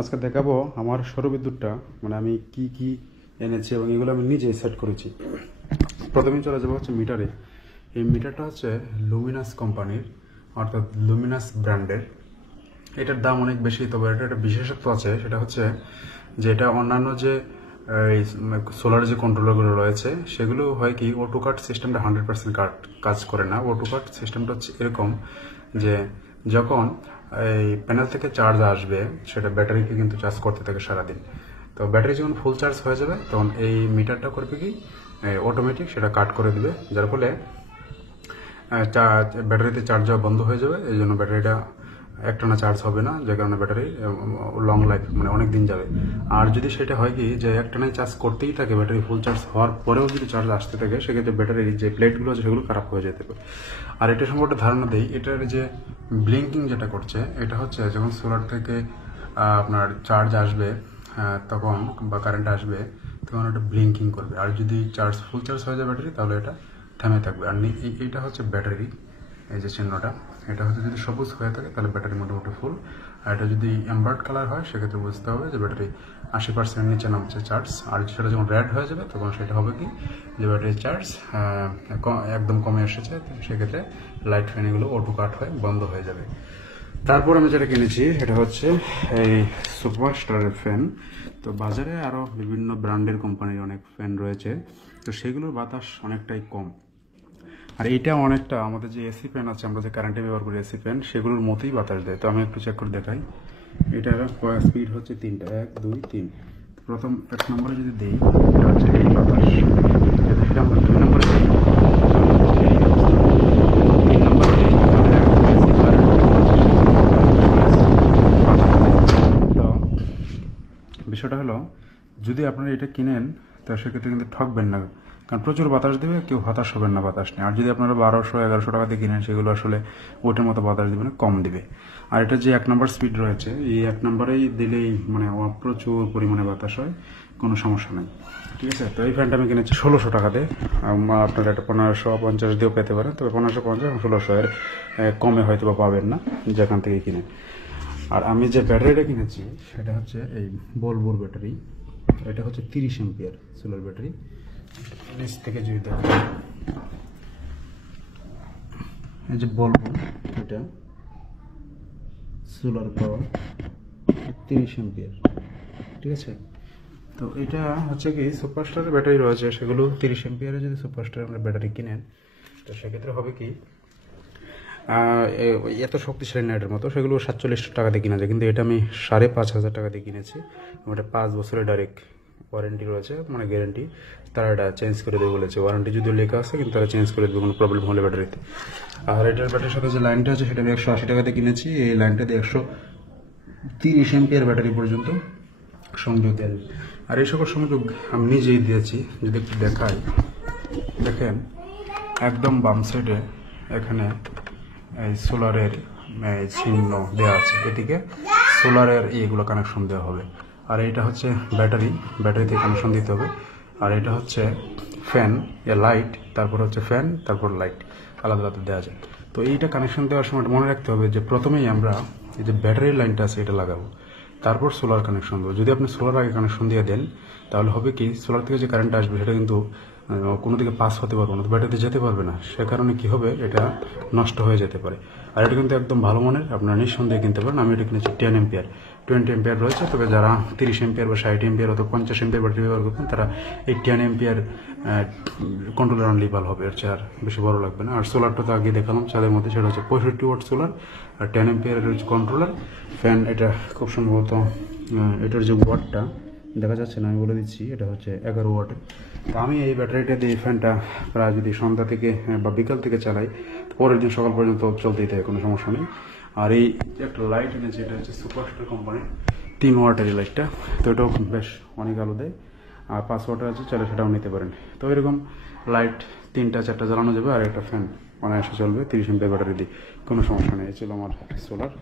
আজকে দেখাবো আমার সৌরবিদ্যুৎটা, মানে আমি কি কি এনেছি এবং এগুলো আমি নিজেই সেট করেছি। প্রথমেই চলে যাবো হচ্ছে মিটারে। এই মিটারটা হচ্ছে লুমিনাস কোম্পানির, অর্থাৎ লুমিনাস ব্র্যান্ডের। এটার দাম অনেক বেশি, তবে এটা একটা বিশেষত্ব আছে, সেটা হচ্ছে যে এটা অন্যান্য যে এই সোলার যে কন্ট্রোলারগুলো রয়েছে সেগুলো হয় কি অটো কাট সিস্টেমটা 100% কাজ করে না। অটো কাট সিস্টেমটা হচ্ছে এরকম যে যখন এই প্যানেল থেকে চার্জ আসবে সেটা ব্যাটারিকে কিন্তু চার্জ করতে থাকে সারাদিন। তো ব্যাটারি যখন ফুল চার্জ হয়ে যাবে তখন এই মিটারটা করবে কি অটোমেটিক সেটা কাট করে দিবে, যার ফলে ব্যাটারিতে চার্জ যাওয়া বন্ধ হয়ে যাবে। এই জন্য ব্যাটারিটা একটানা চার্জ হবে না, যে কারণে ব্যাটারি লং লাইফ মানে অনেক দিন যাবে। আর যদি সেটা হয় কি যে একটানায় চার্জ করতেই থাকে, ব্যাটারি ফুল চার্জ হওয়ার পরেও যদি চার্জ আসতে থাকে, সেক্ষেত্রে ব্যাটারির যে প্লেটগুলো আছে সেগুলো খারাপ হয়ে যেতে পারে। আর এটা সম্পর্কে ধারণা দেই, এটার যে ব্লিঙ্কিং যেটা করছে এটা হচ্ছে যখন সোলার থেকে আপনার চার্জ আসবে তখন বা কারেন্ট আসবে তখন এটা ব্লিঙ্কিং করবে। আর যদি ফুল চার্জ হয়ে যায় ব্যাটারি, তাহলে এটা থেমে থাকবে। আর এইটা হচ্ছে ব্যাটারি, এই যে চিহ্নটা, এটা হচ্ছে যদি সবুজ হয়ে থাকে তাহলে ব্যাটারি মোটামুটি ফুল। আর এটা যদি এমবার্ড কালার হয় সেক্ষেত্রে বুঝতে হবে যে ব্যাটারি 80% নিচে নামছে চার্জ। আর সেটা যখন রেড হয়ে যাবে তখন সেটা হবে কি যে ব্যাটারি চার্জ একদম কমে এসেছে, সেক্ষেত্রে লাইট ফ্যান এগুলো অটো কাট হয়ে বন্ধ হয়ে যাবে। তারপর আমি যেটা কিনেছি এটা হচ্ছে এই সুপারস্টারের ফ্যান। তো বাজারে আরও বিভিন্ন ব্র্যান্ডের কোম্পানির অনেক ফ্যান রয়েছে, তো সেগুলোর বাতাস অনেকটাই কম। আর এইটা অনেকটা আমাদের যে এসি ফ্যান আছে, আমরা যে কারেন্টে ব্যবহার করি এসি ফ্যান, সেগুলোর মতোই বাতাস দেয়। তো আমি একটু চেক করে দেখাই। এটার স্পিড হচ্ছে 3টা, 1 2 3। প্রথম 1 নম্বরে যদি দিই এটা হচ্ছে এই বাতাস, যদি আমরা 2 নম্বরে দিই এই অবস্থা, 3 নম্বরে দিই তাহলে একদম এসি কারেন্ট। তো বিষয়টা হলো, যদি আপনারা এটা কিনেন তো সেক্ষেত্রে কিন্তু ঠকবেন না, কারণ প্রচুর বাতাস দেবে, কেউ হতাশ হবেন না বাতাস নিয়ে। আর যদি আপনারা 1200-1100 টাকা দিয়ে কিনেন, সেগুলো আসলে ওটার মতো বাতাস দেবে না, কম দিবে। আর এটা যে 1 নম্বর স্পিড রয়েছে, এই 1 নম্বরেই দিলেই মানে প্রচুর পরিমাণে বাতাস হয়, কোনো সমস্যা নেই। ঠিক আছে, তো এই ফ্যানটা আমি কিনেছি 1600 টাকা দিয়ে। আপনারা এটা 1550 দিয়েও পেতে পারেন, তবে 1550 এবং 1600 এর কমে হয়তো বা পাবেন না যেখান থেকে কিনেন। আর আমি যে ব্যাটারিটা কিনেছি সেটা হচ্ছে এই বলবোর ব্যাটারি। এটা হচ্ছে 30 এম্পিয়ার সোলার ব্যাটারি। নিচ থেকে যদি দেখো, এই যে বলবো, এটা সোলার পাওয়ার 30 এম্পিয়ার। ঠিক আছে, তো এটা হচ্ছে কি সুপারস্টারের ব্যাটারি রয়েছে, সেগুলো 30 এম্পিয়ারে যদি সুপারস্টারের আমরা ব্যাটারি কিনেন তো সেক্ষেত্রে হবে কি এত শক্তিশালী না এটার মতো, সেগুলো 47 টাকা দিয়ে কিনা যায়, কিন্তু এটা আমি 5500 টাকা দিয়ে কিনেছি। ওটা 5 বছরের ডাইরেক্ট ওয়ারেন্টি রয়েছে, মানে গ্যারেন্টি। তারা এটা চেঞ্জ করে দেবে বলেছে, ওয়ারেন্টি যদিও লেখা আছে কিন্তু তারা চেঞ্জ করে দেবে কোনো প্রবলেম হলে ব্যাটারিতে। আর এটার ব্যাটারির সাথে যে লাইনটা আছে সেটা আমি 180 টাকা দিয়ে কিনেছি। এই লাইনটা দিয়ে 130 এম্পিয়ার ব্যাটারি পর্যন্ত সংযোগ দেয়। আর এই সকল সংযোগ আমি নিজেই দিয়েছি, যদি একটু দেখাই, দেখেন একদম বাম সাইডে এখানে এই সোলারের চিহ্ন দেওয়া আছে, এদিকে সোলারের এইগুলো কানেকশন দেওয়া হবে। আর এটা হচ্ছে ব্যাটারিতে কানেকশন দিতে হবে। আর এটা হচ্ছে ফ্যান, লাইট, তারপর হচ্ছে ফ্যান, তারপর লাইট আলাদা আলাদা দেওয়া যায়। তো এইটা কানেকশন দেওয়ার সময় মনে রাখতে হবে যে প্রথমেই আমরা এই যে ব্যাটারির লাইনটা আছে এটা লাগাবো, তারপর সোলার কানেকশন দেবো। যদি আপনি সোলার আগে কানেকশন দিয়ে দেন তাহলে হবে কি সোলার থেকে যে কারেন্ট আসবে সেটা কিন্তু কোনো দিকে পাস হতে পারবে না, ব্যাটারিতে যেতে পারবে না। সে কারণে কি হবে, এটা নষ্ট হয়ে যেতে পারে। আর এটা কিন্তু একদম ভালো মানের, আপনারা নিঃসন্দেহে কিনতে পারেন। আমি এটা কিনেছি 10 এম্পিয়ার, 20 এম্পিয়ার রয়েছে, তবে যারা 30 এম্পিয়ার বা 60 এম্পিয়ার অথবা 50 এম্পিয়ার ব্যাটারি ব্যবহার করবেন তারা এই 10 এম্পিয়ার কন্ট্রোলার আনলেই ভালো হবে, এর চেয়ে আর বেশি বড় লাগবে না। আর সোলারটা তো আগে দেখালাম ছাদের মধ্যে, সেটা হচ্ছে 65 ওয়াট সোলার আর 10 এম্পিয়ারের হচ্ছে কন্ট্রোলার ফ্যান। এটা খুব সম্ভবত এটার যে ওয়াটটা দেখা যাচ্ছে না, আমি বলে দিচ্ছি, এটা হচ্ছে 11 ওয়াটের। তো আমি এই ব্যাটারিটা দিয়ে এই ফ্যানটা প্রায় যদি সন্ধ্যা থেকে বা বিকাল থেকে চালাই, পরের দিন সকাল পর্যন্ত চলতেই থাকে, কোনো সমস্যা নেই। আর এই একটা লাইট এনেছে, এটা হচ্ছে সুপারস্টার কোম্পানির 3 ওয়াটের এই লাইটটা। তো এটাও বেশ অনেক আলো দেয়। আর 5 ওয়াটের আছে, চাইলে সেটাও নিতে পারেন। তো এরকম লাইট 3টা-4টা জ্বালানো যাবে, আর একটা ফ্যান অনায়াসে চলবে 30 এম্পিয়ার ব্যাটারি দিয়ে, কোনো সমস্যা নেই। এই ছিল আমার সোলার।